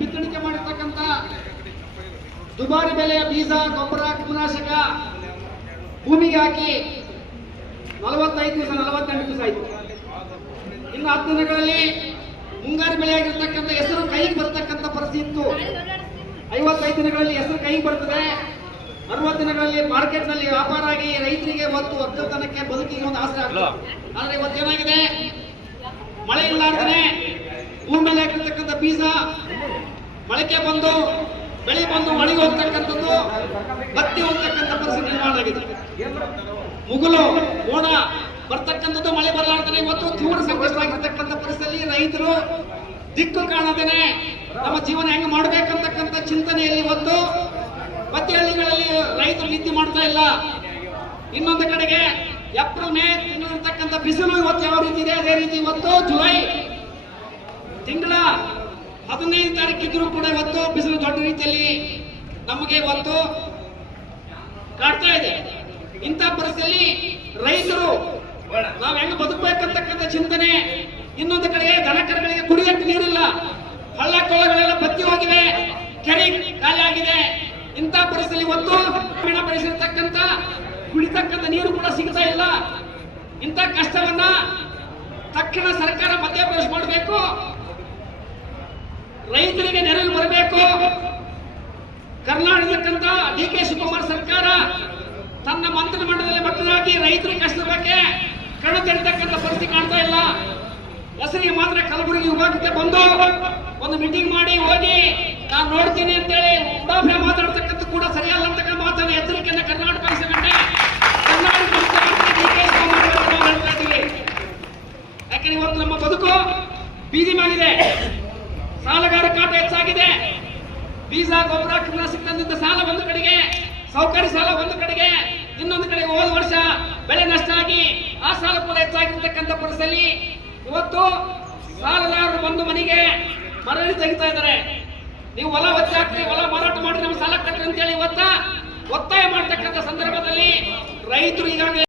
ಬಿತ್ತಣಿಕೆ ಮಾಡಿರ್ತಕ್ಕಂಥ ದುಬಾರಿ ಬೆಲೆಯ ಬೀಜ ಗೊಬ್ಬರ ಕೀಟನಾಶಕ ಭೂಮಿಗೆ ಹಾಕಿ 45 ದಿವಸ 48 ದಿವಸ ಆಯಿತು. ಇನ್ನು 10 ದಿನಗಳಲ್ಲಿ ಮುಂಗಾರು ಬೆಳೆಯಾಗಿರ್ತಕ್ಕಂಥ ಹೆಸರು ಕೈಗೆ ಬರ್ತಕ್ಕಂಥ ಪರಿಸ್ಥಿತಿ ಇತ್ತು. 55 ದಿನಗಳಲ್ಲಿ ಹೆಸರು ಕೈಗೆ ಬರ್ತದೆ. 60 ದಿನಗಳಲ್ಲಿ ಮಾರ್ಕೆಟ್ನಲ್ಲಿ ವ್ಯಾಪಾರ ಆಗಿ ರೈತರಿಗೆ ಒಂದು ಒಕ್ಕಲ್ತನಕ್ಕೆ ಬದುಕಿಗೆ ಒಂದು ಆಸರೆ ಆಗ್ತದೆ. ಆದರೆ ಇವತ್ತೇನಾಗಿದೆ, ಮಳೆ ಇಲ್ಲಾರ್ದೇ ಭೂಮಿ ಮೇಲೆ ಹಾಕಿರ್ತಕ್ಕಂಥ ಬೀಜ ಮೊಳಕೆ ಬಂದು ಬೆಳೆ ಬಂದು ಮಳೆಗೆ ಹೋಗ್ತಕ್ಕಂಥದ್ದು, ಬತ್ತಿ ಹೋಗ್ತಕ್ಕಂಥ ಪರಿಸ್ಥಿತಿ ನಿರ್ಮಾಣ ಆಗಿದೆ. ಮುಗುಲು ಮೋಡ ಬರ್ತಕ್ಕಂಥದ್ದು, ಮಳೆ ಬರಲಾರ್ದೇ ಇವತ್ತು ತೀವ್ರ ಸಂಕಷ್ಟ ಆಗಿರ್ತಕ್ಕಂಥ ಪರಿಸ್ಥಿತಿಯಲ್ಲಿ ರೈತರು ದಿಕ್ಕು ಕಾಣದೇನೆ ನಮ್ಮ ಜೀವನ ಹೆಂಗೆ ಮಾಡಬೇಕಂತಕ್ಕಂಥ ಚಿಂತನೆಯಲ್ಲಿ ಇವತ್ತು ಮತ್ತೆ ಹಳ್ಳಿಗಳಲ್ಲಿ ರೈತರು ನಿದ್ದೆ ಮಾಡ್ತಾ ಇಲ್ಲ. ಇನ್ನೊಂದು ಕಡೆಗೆ ಏಪ್ರಿಲ್ ಮೇ ತಿಂಗಳಿರ್ತಕ್ಕಂಥ ಬಿಸಿಲು ಇವತ್ತು ಯಾವ ರೀತಿ ಇದೆ ಅದೇ ರೀತಿ ಇವತ್ತು ಜುಲೈ ತಿಂಗಳ 15 ತಾರೀಕಿದ್ರು ಕೂಡ ಇವತ್ತು ಬಿಸಿಲು ದೊಡ್ಡ ರೀತಿಯಲ್ಲಿ ನಮಗೆ ಇವತ್ತು ಕಾಡ್ತಾ ಇದೆ. ಇಂಥ ಪರಿಸ್ಥಿತಿಯಲ್ಲಿ ರೈತರು ನಾವು ಹೆಂಗೆ ಬದುಕಬೇಕಂತಕ್ಕಂಥ ಚಿಂತನೆ. ಇನ್ನೊಂದು ಕಡೆಗೆ ದನಕರುಗಳಿಗೆ ಕುಡಿಯಕ್ಕೆ ನೀರಿಲ್ಲ, ಹಳ್ಳ ಕೊಳ್ಳಗಳೆಲ್ಲ ಬತ್ತಿ ಹೋಗಿವೆ, ಕೆರೆ ಖಾಲಿ ಆಗಿದೆ. ಇಂಥ ಪರಿಸ್ಥಿತಿ ಇವತ್ತು ಬೆಳೆಸಿರ್ತಕ್ಕಂಥ ಕುಡಿತಕ್ಕಂಥ ನೀರು ಕೂಡ ಸಿಗ್ತಾ ಇಲ್ಲ. ಇಂಥ ಕಷ್ಟವನ್ನ ತಕ್ಷಣ ಸರ್ಕಾರ ಮಧ್ಯಪ್ರವೇಶ ಮಾಡಬೇಕು, ರೈತರಿಗೆ ನೆರವು ಬರಬೇಕು. ಕರ್ನಾಟಕಕ್ಕಂತ DK ಶಿವಕುಮಾರ್ ಸರ್ಕಾರ ತನ್ನ ಮಂತ್ರಿಮಂಡಲದಲ್ಲಿ ಮಟ್ಟದಾಗಿ ರೈತರ ಕಷ್ಟದ ಬಗ್ಗೆ ಕಣ್ಣು ತೆರೆತಕ್ಕಂಥ ಪರಿಸ್ಥಿತಿ ಕಾಣ್ತಾ ಇಲ್ಲ. ಹೆಸರಿಗೆ ಮಾತ್ರ ಕಲಬುರಗಿ ವಿಭಾಗಕ್ಕೆ ಬಂದು ಒಂದು ಮೀಟಿಂಗ್ ಮಾಡಿ ಹೋಗಿ ನಾನು ನೋಡ್ತೀನಿ ಅಂತೇಳಿ ಉಡಾಫೆ ಮಾತಾಡ್ತಕ್ಕಂಥ ಕೂಡ ಸರಿಯಲ್ಲ ಅಂತಕ್ಕ ಮಾತನ್ನು ಎಚ್ಚರಿಕೆಯನ್ನು ಕರ್ನಾಟಕ ವಹಿಸಿಕೊಂಡೆ. ಕರ್ನಾಟಕ DK ಶಿವಕುಮಾರ್ ಹೇಳ್ತಾ ಇದ್ದೀವಿ. ಯಾಕಂದ್ರೆ ಇವತ್ತು ನಮ್ಮ ಬದುಕು ಬೀದಿ ಮಾಗಿದೆ, ಸಾಲಗಾರ ಕಾಟ ಹೆಚ್ಚಾಗಿದೆ. ಬೀಜ ಗೊಬ್ಬರ ಕೀಟನಾಶಕ ಸಾಲ ಒಂದು ಕಡೆಗೆ, ಸೌಕರ್ಯ ಸಾಲ ಒಂದು ಕಡೆಗೆ, ಇನ್ನೊಂದು ಕಡೆಗೆ ಹೋದ ವರ್ಷ ಬೆಳೆ ನಷ್ಟ ಆಗಿ ಆ ಸಾಲ ಕೂಡ ಹೆಚ್ಚಾಗಿರ್ತಕ್ಕಂಥ ಪರಿಸ್ಥಿತಿಯಲ್ಲಿ ಇವತ್ತು ಸಾಲದಾರರು ಬಂದು ಮನೆಗೆ ಮರಳಿ ತೆಗಿತಾ ಇದ್ದಾರೆ. ನೀವು ಹೊಲ ಒತ್ತಾಕ್ರಿ, ಹೊಲ ಮಾರಾಟ ಮಾಡಿ ನಮ್ಮ ಸಾಲ ಕಟ್ಟ್ರಿ ಅಂತೇಳಿ ಇವತ್ತ ಒತ್ತಾಯ ಮಾಡ್ತಕ್ಕಂಥ ಸಂದರ್ಭದಲ್ಲಿ ರೈತರು ಈಗಾಗಲೇ